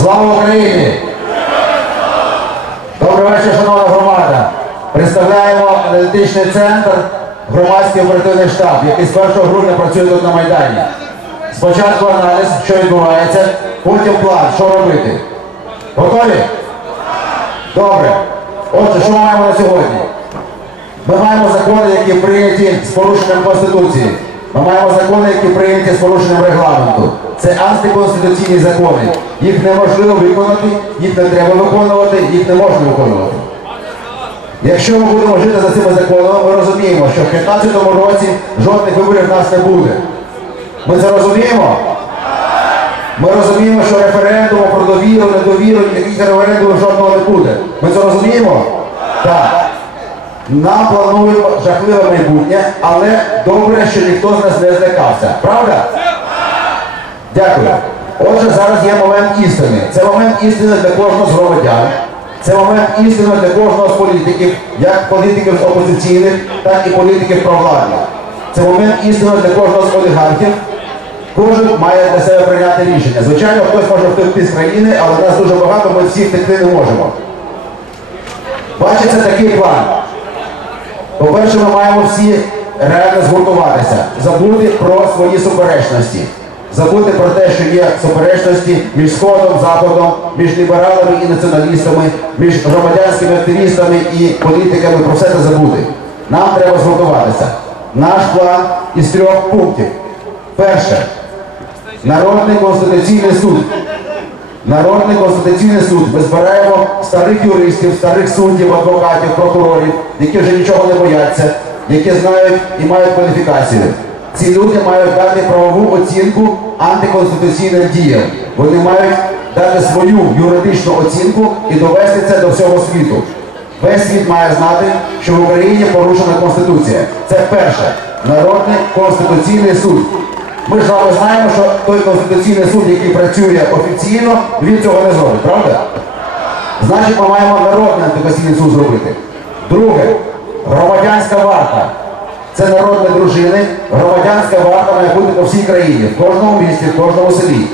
Слава Україні! Добрий вечір, шановна громада. Представляємо аналітичний центр, громадський оперативний штаб, який з 1 грудня працює тут на Майдані. Спочатку аналіз, що відбувається, потім план, що робити. Готові? Добре. Отже, що маємо на сьогодні? Ми маємо закони, які прийняті з порушенням Конституції. Ми маємо закони, які прийняті з порушенням регламенту. Це антиконституційні закони. Їх неможливо виконати, їх не треба виконувати, їх не можна виконувати. Якщо ми будемо жити за цими законами, ми розуміємо, що в 2015 році жодних виборів в нас не буде. Ми це розуміємо? Ми розуміємо, що референдуму про довіру, недовіру, ніяких референдумів жодного не буде. Ми це розуміємо? Так. Нам планують жахливе майбутнє, але добре, що ніхто з нас не злякався. Правда? Дякую. Отже, зараз є момент істини. Це момент істини для кожного з громадян. Це момент істини для кожного з політиків, як політиків з опозиційних, так і політиків провладних. Це момент істини для кожного з олігархів. Кожен має для себе прийняти рішення. Звичайно, хтось може втекти з країни, але нас дуже багато, ми всі втекти не можемо. Бачите, такий план. По-перше, ми маємо всі реально згуртуватися, забути про свої суперечності, забути про те, що є суперечності між Сходом, Заходом, між лібералами і націоналістами, між громадянськими активістами і політиками, про все це забути. Нам треба згуртуватися. Наш план із трьох пунктів. Перше. Народний конституційний суд. Народний конституційний суд. Ми збираємо старих юристів, старих суддів, адвокатів, прокурорів, які вже нічого не бояться, які знають і мають кваліфікацію. Ці люди мають дати правову оцінку антиконституційним діям. Вони мають дати свою юридичну оцінку і довести це до всього світу. Весь світ має знати, що в Україні порушена Конституція. Це перше. Народний конституційний суд. Ми ж вами знаємо, що той конституційний суд, який працює офіційно, він цього не зробить, правда? Значить, ми маємо народний антиконституційний суд зробити. Друге, громадянська варта. Це народні дружини. Громадянська варта має бути по всій країні, в кожному місті, в кожному селі.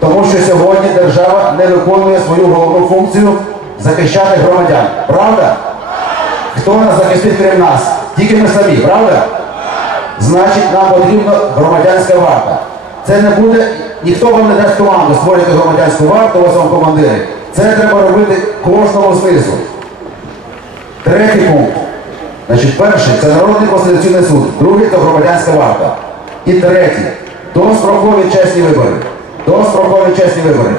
Тому що сьогодні держава не виконує свою головну функцію захищати громадян. Правда? Хто нас захистить крім нас? Тільки ми самі, правда? Значить, нам потрібна громадянська варта. Це не буде, ніхто вам не дасть команду створити громадянську варту, ось вам командири. Це треба робити кожному знизу. Третій пункт. Значить, перший це Народний конституційний суд, другий це громадянська варта. І третій дострокові чесні вибори. Дострокові чесні вибори.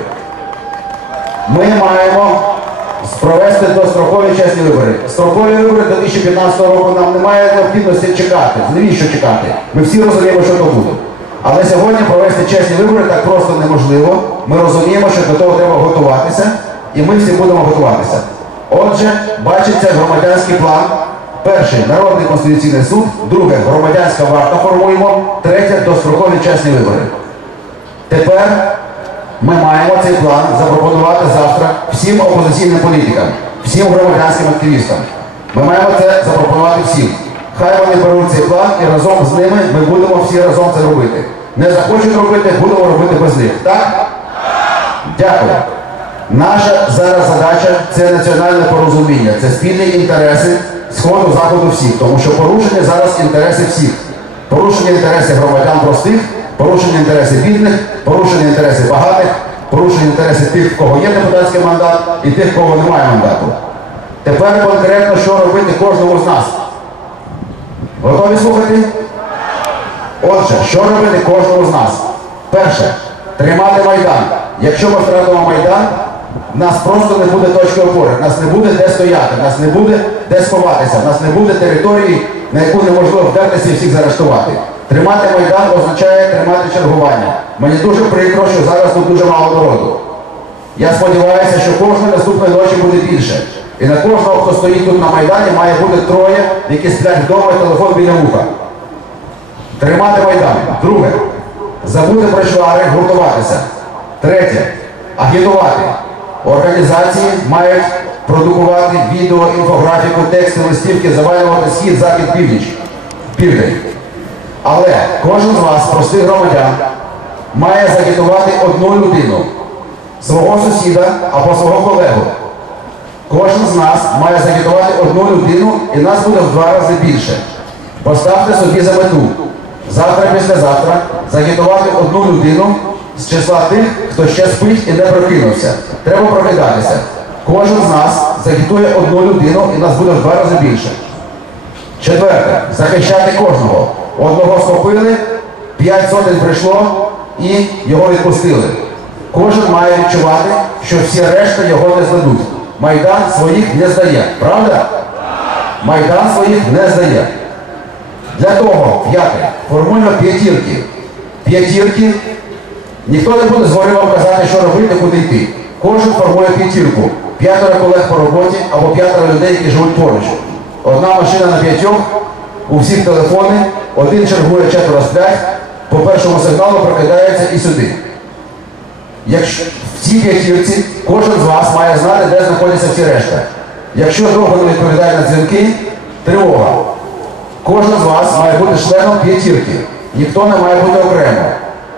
Ми маємо провести дострокові чесні вибори. Строкові вибори до 2015 року нам немає необхідності чекати. Навіщо чекати? Ми всі розуміємо, що то буде. Але сьогодні провести чесні вибори так просто неможливо. Ми розуміємо, що до того треба готуватися, і ми всі будемо готуватися. Отже, бачиться громадянський план. Перший народний конституційний суд, друге громадянська варта формуємо, третє дострокові чесні вибори. Тепер ми маємо цей план запропонувати завтра всім опозиційним політикам, всім громадянським активістам. Ми маємо це запропонувати всім. Хай вони беруть цей план і разом з ними ми будемо всі разом це робити. Не захочуть робити, будемо робити без них. Так? Дякую. Наша зараз задача це національне порозуміння, це спільні інтереси сходу, заходу всіх, тому що порушені зараз інтереси всіх. Порушені інтереси громадян простих, порушені інтереси бідних, порушені інтереси багатих, порушені інтереси тих, в кого є депутатський мандат, і тих, в кого немає мандату. Тепер конкретно, що робити кожному з нас. Готові слухати? Отже, що робити кожному з нас? Перше, тримати Майдан. Якщо ми втратимо Майдан, в нас просто не буде точки опори, нас не буде де стояти, нас не буде де сховатися, нас не буде території, на яку неможливо вдертися і всіх заарештувати. Тримати Майдан означає тримати чергування. Мені дуже прикро, що зараз тут дуже мало народу. Я сподіваюся, що кожної наступної ночі буде більше. І на кожного, хто стоїть тут на Майдані, має бути троє, які сплять вдома і телефон біля вуха. Тримати Майдан. Друге. Забути про чвари, гуртуватися. Третє. Агітувати. Організації мають продукувати відео, інфографіку, тексти, листівки, завалювати схід, захід, північ, південь. Але кожен з вас, простих громадян, має загітувати одну людину. свого сусіда або свого колегу. Кожен з нас має загітувати одну людину і нас буде в два рази більше. Поставте собі за мету. Завтра післязавтра загітувати одну людину з числа тих, хто ще спить і не прокинувся. Треба прокидатися. Кожен з нас загітує одну людину і нас буде в два рази більше. Четверте, захищати кожного. Одного схопили, п'ять сотень прийшло і його відпустили. Кожен має відчувати, що всі решта його не здадуть. Майдан своїх не здає. Правда? Майдан своїх не здає. Для того, п'яте, формуємо п'ятірки. П'ятірки. Ніхто не буде згори вам казати, що робити, куди йти. Кожен формує п'ятірку. П'ятеро колег по роботі або п'ятеро людей, які живуть поруч. Одна машина на п'ятьох, у всіх телефони, один чергує четверо сплять, по першому сигналу прокидається і сюди. Якщо в цій п'ятірці кожен з вас має знати, де знаходяться всі решта. Якщо довго не відповідає на дзвінки, тривога. Кожен з вас має бути членом п'ятірки. Ніхто не має бути окремо.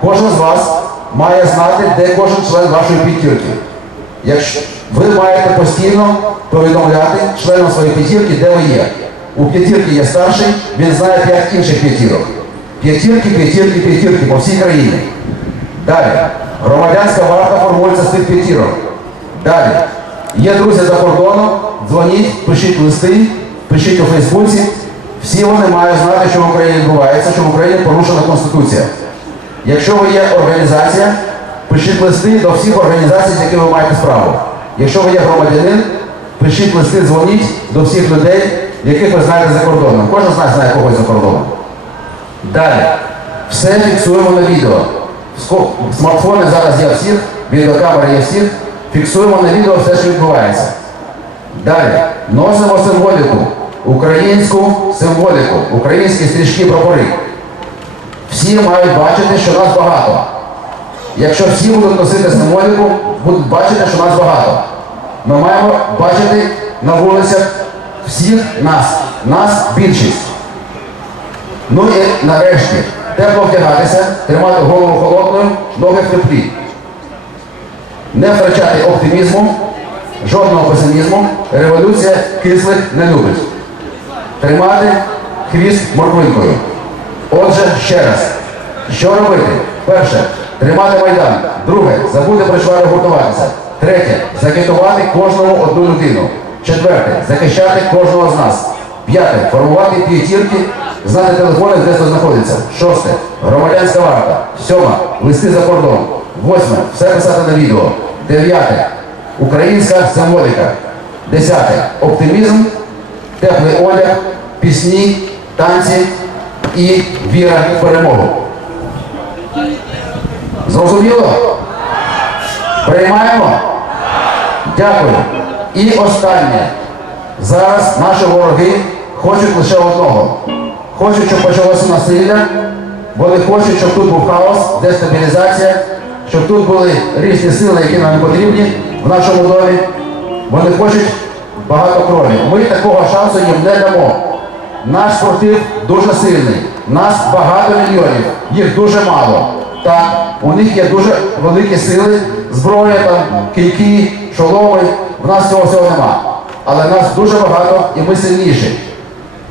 Кожен з вас має знати, де кожен член вашої п'ятірки. Якщо ви маєте постійно повідомляти членам своєї п'ятірки, де ви є. У п'ятірки є старший, він знає п'ять інших п'ятірок. П'ятірки, п'ятірки, п'ятірки по всій країні. Далі. Громадянська варта формується з тих п'ятірок. Далі. Є друзі за кордоном, дзвоніть, пишіть листи, пишіть у Фейсбуці. Всі вони мають знати, що в Україні відбувається, що в Україні порушена Конституція. Якщо ви є організація, пишіть листи до всіх організацій, з якими ви маєте справу. Якщо ви є громадянин, пишіть листи, дзвоніть до всіх людей, яких ви знаєте за кордоном. Кожен з нас знає когось за кордоном. Далі. Все фіксуємо на відео. Смартфони зараз є всіх, відеокамери є всіх. Фіксуємо на відео все, що відбувається. Далі. Носимо символіку. Українську символіку. Українські стрічки прапори. Всі мають бачити, що нас багато. Якщо всі будуть носити символіку, будуть бачити, що нас багато. Ми маємо бачити на вулицях всіх нас. Нас більшість. Ну і нарешті, тепло вдягатися, тримати голову холодною, ноги в теплі. Не втрачати оптимізму, жодного песимізму, революція кислих не любить. Тримати хвіст морквинкою. Отже, ще раз, що робити? Перше, тримати майдан. Друге, забути про чвари гуртуватися. Третє, закитувати кожному одну людину. Четверте, захищати кожного з нас. П'яте, формувати п'ятірки, знати телефони, де хто знаходиться. Шосте, громадянська варта. Сьома, листи за кордон. Восьме, все писати на відео. Дев'яте, українська символіка. Десяте, оптимізм, теплий одяг, пісні, танці і віра в перемогу. Зрозуміло? Приймаємо? Дякую. І останнє. Зараз наші вороги хочуть лише одного. Хочуть, щоб почалося насилля. Вони хочуть, щоб тут був хаос, дестабілізація, щоб тут були різні сили, які нам потрібні в нашому домі. Вони хочуть багато крові. Ми такого шансу їм не дамо. Наш спортив дуже сильний. Нас багато мільйонів, їх дуже мало. Так, у них є дуже великі сили, зброя, там, кийки, шоломи. В нас цього всього нема. Але нас дуже багато і ми сильніші.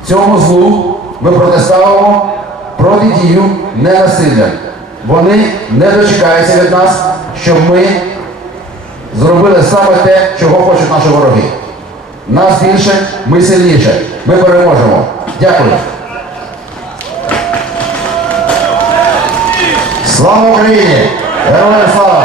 Цьому злу ми протиставимо проти дію ненасилля. Вони не дочекаються від нас, щоб ми зробили саме те, чого хочуть наші вороги. Нас більше, ми сильніше. Ми переможемо. Дякую. Слава Україні! Героям слава!